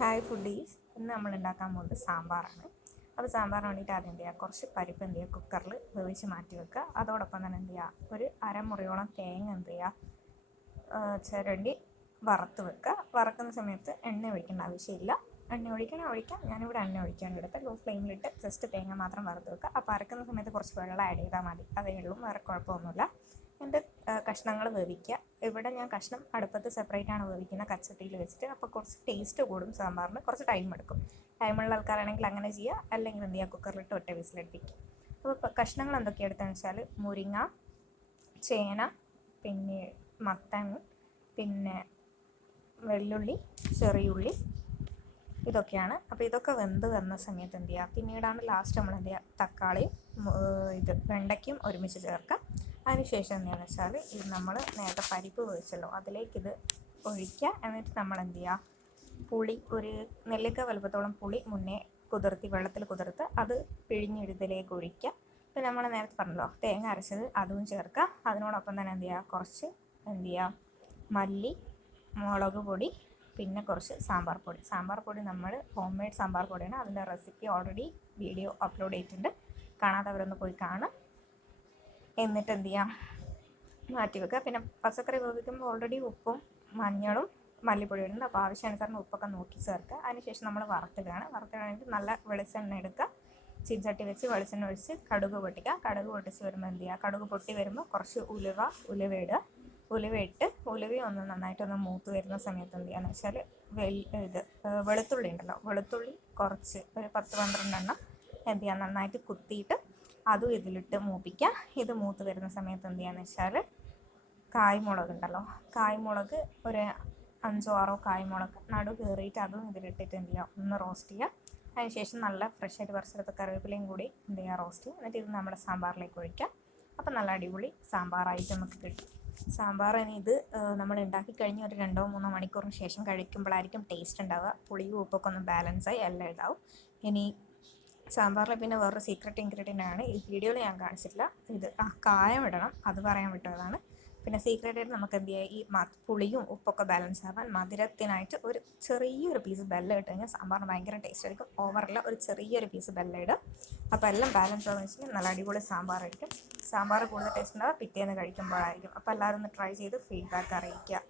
Hi foodies, ഇന്ന് നമ്മൾ ഉണ്ടാക്കാൻ പോകുന്നത് സാമ്പാറാണ്. അപ്പോൾ സാമ്പാറിന് വേണ്ടിയിട്ട് ആദ്യം എന്ത് ചെയ്യുക, കുറച്ച് പരിപ്പ് എന്ത് ചെയ്യുക, കുക്കറിൽ വേവിച്ച് മാറ്റി വെക്കുക. അതോടൊപ്പം തന്നെ എന്ത് ചെയ്യുക, ഒരു അരമുറിയോളം തേങ്ങ എന്ത് ചെയ്യുക, ചിരണ്ടി വറുത്ത് വെക്കുക. വറക്കുന്ന സമയത്ത് എണ്ണ ഒഴിക്കേണ്ട ആവശ്യമില്ല. എണ്ണ ഒഴിക്കാം. ഞാനിവിടെ എണ്ണ ഒഴിക്കാൻ എടുത്ത് ലോ ഫ്ലെയിമിലിട്ട് ജസ്റ്റ് തേങ്ങ മാത്രം വറുത്ത് വെക്കുക. അപ്പോൾ അരക്കുന്ന സമയത്ത് കുറച്ച് വെള്ളം ആഡ് ചെയ്താൽ മതി, അതേ ഉള്ളൂ, വേറെ കുഴപ്പമൊന്നുമില്ല. എൻ്റെ കഷ്ണങ്ങൾ വേവിക്കുക. ഇവിടെ ഞാൻ കഷ്ണം അടുപ്പത്ത് സെപ്പറേറ്റ് ആണ് വേവിക്കുന്നത്, കച്ചട്ടിയിൽ വെച്ചിട്ട്. അപ്പോൾ കുറച്ച് ടേസ്റ്റ് കൂടും സാമ്പാറിന്, കുറച്ച് ടൈം എടുക്കും. ടൈമുള്ള ആൾക്കാരാണെങ്കിൽ അങ്ങനെ ചെയ്യുക, അല്ലെങ്കിൽ എന്ത് ചെയ്യുക, കുക്കറിലിട്ട് ഒറ്റ വിസിലടുപ്പിക്കുക. അപ്പോൾ കഷ്ണങ്ങൾ എന്തൊക്കെയാണ് എടുത്തതെന്ന് വെച്ചാൽ മുരിങ്ങ, ചേന, പിന്നെ മത്തൻ, പിന്നെ വെള്ളുള്ളി, ചെറിയുള്ളി, ഇതൊക്കെയാണ്. അപ്പോൾ ഇതൊക്കെ വെന്ത് വന്ന സമയത്ത് എന്ത് ചെയ്യുക, പിന്നീടാണ് ലാസ്റ്റ് നമ്മൾ എന്ത് ചെയ്യുക, തക്കാളിയും വെണ്ടയ്ക്കും ഒരുമിച്ച് ചേർക്കുക. അതിനുശേഷം എന്താണെന്ന് വെച്ചാൽ ഇത് നമ്മൾ നേരത്തെ പരിപ്പ് വേവിച്ചല്ലോ, അതിലേക്കിത് ഒഴിക്കുക. എന്നിട്ട് നമ്മൾ എന്ത് ചെയ്യുക, പുളി, ഒരു നെല്ലിക്ക വലുപ്പത്തോളം പുളി മുന്നേ വെള്ളത്തിൽ കുതിർത്ത് അത് പിഴിഞ്ഞെടുത്തിലേക്ക് ഒഴിക്കുക. പിന്നെ നമ്മൾ നേരത്തെ പറഞ്ഞല്ലോ തേങ്ങ അരച്ചത്, അതും ചേർക്കുക. അതിനോടൊപ്പം തന്നെ എന്ത് ചെയ്യുക, കുറച്ച് എന്ത് ചെയ്യുക, മല്ലി, മുളക് പൊടി, പിന്നെ കുറച്ച് സാമ്പാർ പൊടി നമ്മൾ ഹോം മെയ്ഡ് സാമ്പാർ പൊടിയാണ്. അതിൻ്റെ റെസിപ്പി ഓൾറെഡി വീഡിയോ അപ്ലോഡ് ചെയ്തിട്ടുണ്ട്, കാണാത്തവരൊന്ന് പോയി കാണുക. എന്നിട്ട് എന്ത് ചെയ്യാം, മാറ്റി വെക്കുക. പിന്നെ പച്ചക്കറി വേവിക്കുമ്പോൾ ഓൾറെഡി ഉപ്പും മഞ്ഞളും മല്ലിപ്പൊടി ഇടുന്നുണ്ട്, അപ്പോൾ ആവശ്യാനുസരണം ഉപ്പൊക്കെ നോക്കി ചേർക്കുക. അതിനുശേഷം നമ്മൾ വറുത്തിടാനായിട്ട് നല്ല വെളിച്ചെണ്ണ എടുക്കുക. ചീൻചട്ടി വെച്ച് വെളിച്ചെണ്ണ ഒഴിച്ച് കടുക് പൊട്ടിക്കുക. കടുക് പൊട്ടിച്ച് വരുമ്പോൾ എന്ത് ചെയ്യുക, കടുക് പൊട്ടി വരുമ്പോൾ കുറച്ച് ഉലുവ ഇടുക. ഉലുവ ഒന്ന് നന്നായിട്ടൊന്ന് മൂത്ത് വരുന്ന സമയത്ത് എന്ത് ചെയ്യുകയെന്ന് വെച്ചാൽ വെളുത്തുള്ളി ഉണ്ടല്ലോ, വെളുത്തുള്ളി കുറച്ച് ഒരു 10-12 എണ്ണം എന്ത് ചെയ്യുക, നന്നായിട്ട് കുത്തിയിട്ട് അതും ഇതിലിട്ട് മൂപ്പിക്കുക. ഇത് മൂത്ത് വരുന്ന സമയത്ത് എന്ത് ചെയ്യുകയെന്ന് വെച്ചാൽ കായ്മുളക് ഉണ്ടല്ലോ, കായ്മുളക് ഒരു 5-6 കായ്മുളക് നടു കയറിയിട്ട് അതും ഇതിലിട്ടിട്ട് എന്ത് ചെയ്യുക, ഒന്ന് റോസ്റ്റ് ചെയ്യുക. അതിനുശേഷം നല്ല ഫ്രഷായിട്ട് പറിച്ചെടുത്ത കറിവേപ്പിലയും കൂടി എന്ത് ചെയ്യുക, റോസ്റ്റ് ചെയ്യുക. എന്നിട്ട് ഇത് നമ്മുടെ സാമ്പാറിലേക്ക് ഒഴിക്കുക. അപ്പോൾ നല്ല അടിപൊളി സാമ്പാറായിട്ട് നമുക്ക് കിട്ടും. സാമ്പാർ ഇനി ഇത് നമ്മൾ ഉണ്ടാക്കി കഴിഞ്ഞ് ഒരു 2-3 മണിക്കൂറിന് ശേഷം കഴിക്കുമ്പോഴായിരിക്കും ടേസ്റ്റ് ഉണ്ടാവുക. പുളിയും ഉപ്പൊക്കെ ഒന്ന് ബാലൻസായി എല്ലാം ഉണ്ടാവും. ഇനി സാമ്പാറിൽ പിന്നെ വേറൊരു സീക്രട്ട് ഇൻഗ്രീഡിയൻ്റ് ആണ്, ഈ വീഡിയോയിൽ ഞാൻ കാണിച്ചിട്ടില്ല. ഇത് കായം ഇടണം, അത് പറയാൻ വിട്ടതാണ്. പിന്നെ സീക്രട്ടായിട്ട് നമുക്ക് എന്ത് ചെയ്യുക, ഈ പുളിയും ഉപ്പൊക്കെ ബാലൻസ് ആവാൻ മധുരത്തിനായിട്ട് ഒരു ചെറിയൊരു പീസ് ബെല്ലം ഇട്ട് കഴിഞ്ഞാൽ സാമ്പാറിന് ഭയങ്കര ടേസ്റ്റ് ആയിരിക്കും. ഓവറിൽ ഒരു ചെറിയൊരു പീസ് ബെല്ലം ഇടുക. അപ്പോൾ എല്ലാം ബാലൻസ് ആവുമെന്ന് വെച്ചാൽ നല്ല അടിപൊളി സാമ്പാറായിരിക്കും. സാമ്പാർ കൂടുതൽ ടേസ്റ്റ് ഉണ്ടാവുക പിറ്റേന്ന് കഴിക്കുമ്പോഴായിരിക്കും. അപ്പോൾ എല്ലാവരും ഒന്ന് ട്രൈ ചെയ്ത് ഫീഡ്ബാക്ക് അറിയിക്കുക.